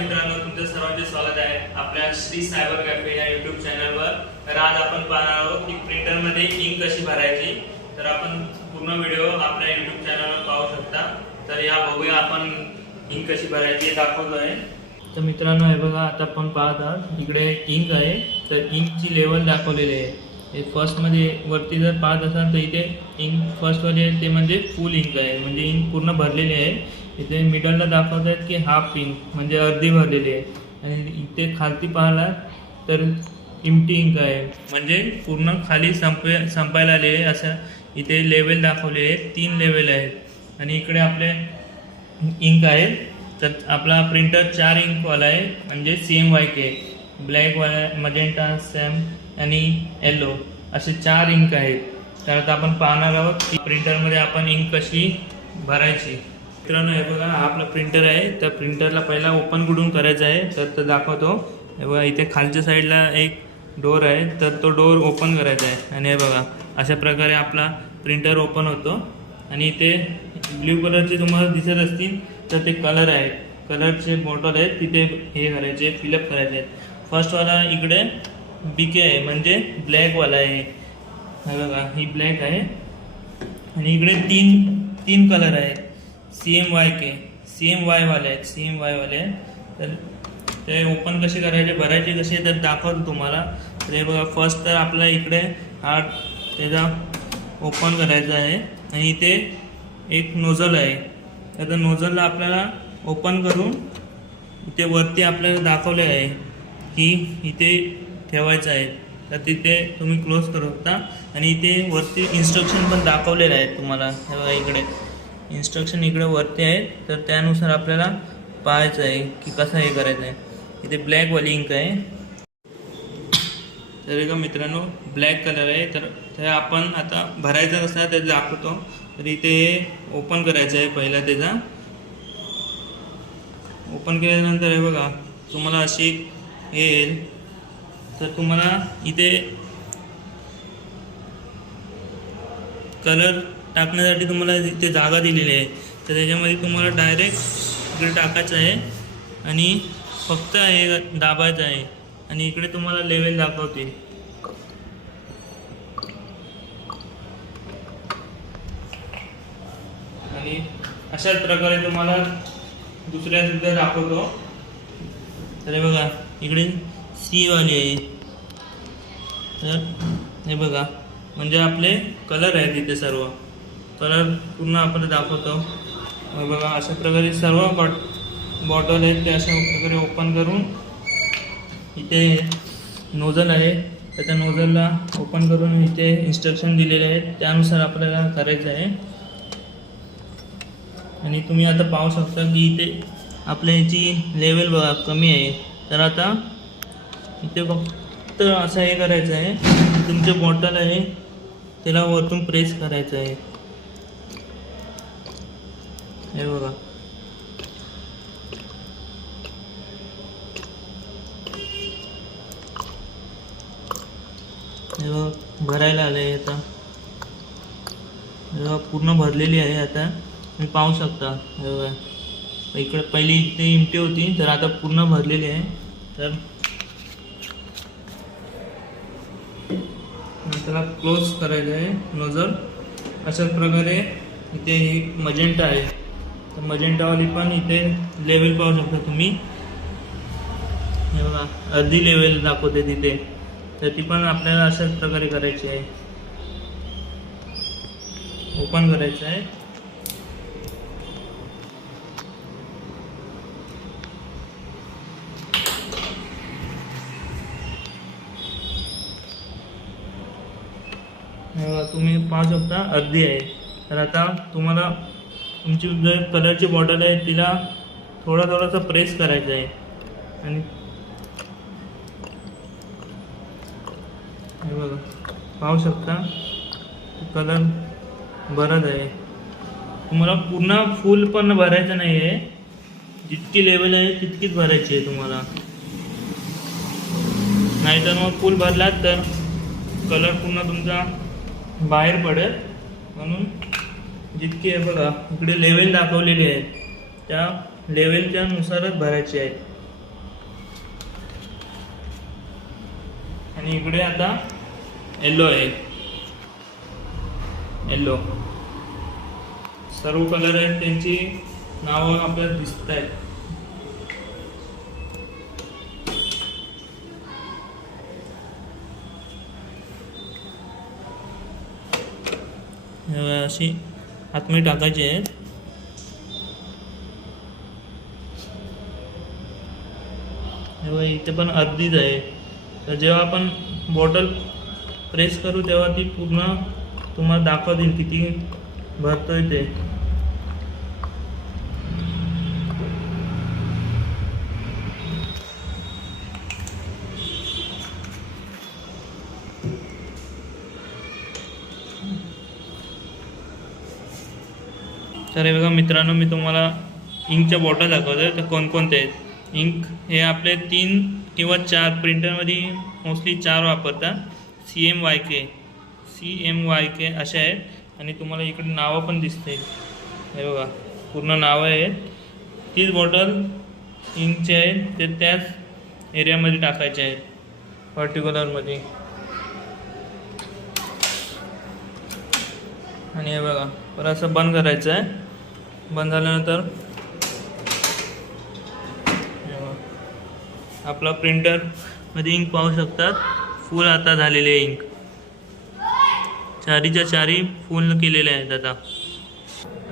मित्रांनो तुमचं सर्वांचे स्वागत आहे आपल्या श्री सायबर कॅफे या युट्यूब चॅनलवर तर आज आपण पाहणार आहोत की प्रिंटरमध्ये इंक कशी भरायची. तर आपण पूर्ण व्हिडिओ आपल्या युट्यूब चॅनलवर पाहू शकता. तर या बघूया आपण इंक कशी भरायची हे आहे तर मित्रांनो हे बघा आता आपण पाहत आहोत इकडे इंक आहे. तर इंकची लेवल दाखवलेली आहे. हे फर्स्टमध्ये वरती जर पाहत असाल तर इथे इंक फर्स्टवाली आहे ते म्हणजे फुल इंक आहे. म्हणजे इंक पूर्ण भरलेली आहे. इथे मिडलला दाखवत आहेत की हाफ इंक म्हणजे अर्धी भरलेली आहे. आणि इथे खालती पाहिला तर इमटी इंक आहे. म्हणजे पूर्ण खाली संपे संपायला आले आहे. असं इथे लेवल दाखवले आहे. तीन लेवल आहेत. आणि इकडे आपले इंक आहे. तर आपला प्रिंटर चार इंकवाला आहे. म्हणजे सी एम वाय के ब्लॅकवाला मजेंटा सॅम आणि येलो असे चार इंक आहेत. तर आता आपण पाहणार आहोत की प्रिंटरमध्ये आपण इंक कशी भरायची. मित्रांनो हे बघा हा आपला प्रिंटर आहे. त्या प्रिंटरला पहिला ओपन कुठून करायचं आहे तर तो दाखवतो. हे बघा इथे खालच्या साईडला एक डोर आहे तर तो डोर ओपन करायचा आहे. आणि हे बघा अशा प्रकारे आपला प्रिंटर ओपन होतो. आणि इथे ब्ल्यू कलरचे तुम्हाला दिसत असतील तर ते कलर आहेत कलरचे बॉटल आहेत तिथे हे करायचे फिलअप करायचे. आहेत फर्स्टवाला इकडे बीके आहे म्हणजे ब्लॅकवाला आहे. हे बघा ही ब्लॅक आहे. आणि इकडे तीन तीन कलर आहेत C M Y K C M वायवाले आहेत सी एम वायवाले आहेत. तर ते ओपन कसे करायचे भरायचे कसे तर दाखवतो तुम्हाला. तर हे बघा फर्स्ट तर आपला इकडे हा त्याचा ओपन करायचा आहे. आणि इथे एक नोझल आहे. तर त्या नोझलला आपल्याला ओपन करून इथे वरती आपल्याला दाखवले आहे की इथे ठेवायचं आहे. तर तिथे तुम्ही क्लोज करू शकता. आणि इथे वरती इन्स्ट्रक्शन पण दाखवलेलं आहे तुम्हाला. हे बघा इकडे. इन्स्ट्रक्शन इकडे वरती आहेत तर त्यानुसार आपल्याला पाहायचं आहे की कसं हे करायचं आहे. इथे ब्लॅक इंक आहे. तर का मित्रांनो ब्लॅक कलर आहे. तर ते आपण आता भरायचं कसं आहे ते दाखवतो. तर इथे ओपन करायचं आहे पहिला त्याचा. ओपन केल्यानंतर हे बघा तुम्हाला अशी येईल. तर तुम्हाला इथे कलर टाकण्यासाठी तुम्हाला इथे जागा दिलेली आहे. तर त्याच्यामध्ये तुम्हाला डायरेक्ट इकडे टाकायचं आहे आणि फक्त हे दाबायचं आहे. आणि इकडे तुम्हाला लेवल दाखवतील आणि अशाच प्रकारे तुम्हाला दुसऱ्या सुद्धा दाखवतो. तर हे बघा इकडे सीवाली आहे. तर हे बघा म्हणजे आपले कलर आहेत इथे सर्व. कलर पूर्ण आपण दाखवतो. बघा अशा प्रकारे सर्व बॉट बॉटल आहेत ते अशा प्रकारे ओपन करून इथे नोझल आहे. तर त्या नोझलला ओपन करून इथे इन्स्ट्रक्शन दिलेले आहेत. त्यानुसार आपल्याला करायचं आहे. आणि तुम्ही आता पाहू शकता की इथे आपल्या याची लेवल बघा कमी आहे. तर आता इथे फक्त असं हे करायचं आहे. तुमचे बॉटल आहे त्याला वरतून प्रेस करायचं आहे. हे बघा. हे बघा भरायला आलं आहे आता. हे बघा पूर्ण भरलेली आहे आता. तुम्ही पाहू शकता. हे बघा. इकडे पहिली इथे इमटी होती तर आता पूर्ण भरलेली आहे. तर त्याला क्लोज करायचं आहे. नोझल अशाच प्रकारे इथे ही मजेंटा आहे. तर मजेंटावाली पण इथे लेवल पाहू शकता तुम्ही. हे बघा अर्धी लेवल दाखवते तिथे. तर ती पण आपल्याला अशाच प्रकारे करायची आहे. ओपन करायचं आहे. तुम्ही पाहू शकता अर्धी आहे. तर आता तुम्हाला तुमची जर कलरची बॉटल आहे तिला थोडा थोडासा प्रेस करायचा आहे. आणि हे बघा पाहू शकता कलर भरत आहे. तुम्हाला पूर्ण फुल पण भरायचं नाही आहे जितकी लेवल आहे तितकीच भरायची आहे तुम्हाला. नाहीतर मग फुल भरलात तर कलर पूर्ण तुमचा बाहेर पडेल. म्हणून जितकी आहे बघा इकडे लेवल दाखवलेली आहे त्या लेवलच्या नुसारच भरायचे आहे आणि इकडे आता येल्लो आहे. येल्लो सर्व कलर आहेत त्यांची नावं आपल्याला दिसत आहेत. अशी आतमध्ये टाकायची आहे इथे पण अर्धीच आहे. तर जेव्हा आपण बॉटल प्रेस करू तेव्हा ती पूर्ण तुम्हाला दाखवतील किती भरतोय ते. तर हे बघा मित्रांनो मी तुम्हाला इंकच्या बॉटल दाखवतो तर कोणकोणते आहेत? इंक हे आपले तीन किंवा चार प्रिंटरमध्ये मोस्टली चार वापरतात. C M Y K C M Y K असे आहेत. आणि तुम्हाला इकडे नावं पण दिसते हे बघा पूर्ण नावं आहेत. तीच बॉटल इंकचे आहेत ते त्याच एरियामध्ये टाकायचे आहेत. पर्टिक्युलरमध्ये आणि हे बघा परत असं बंद करायचं आहे. बंद झाल्यानंतर आपला प्रिंटरमध्ये इंक पाहू शकतात. फुल आता झालेले आहे इंक चारीच्या चारी फुल केलेले आहेत आता.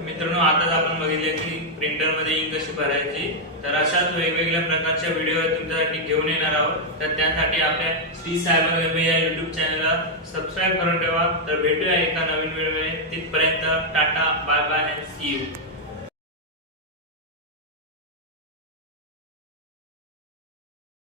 मित्रांनो आताच आपण बघितले की प्रिंटरमध्ये इंक कशी भरायची? तर अशाच वेगवेगळ्या प्रकारच्या व्हिडिओ तुमच्यासाठी घेऊन येणार आहोत. तर त्यासाठी आपल्या श्री सायबर वेब या युट्यूब चॅनलला सबस्क्राईब करून ठेवा. तर भेटूया एका नवीन व्हिडिओ तिथपर्यंत tata bye bye see you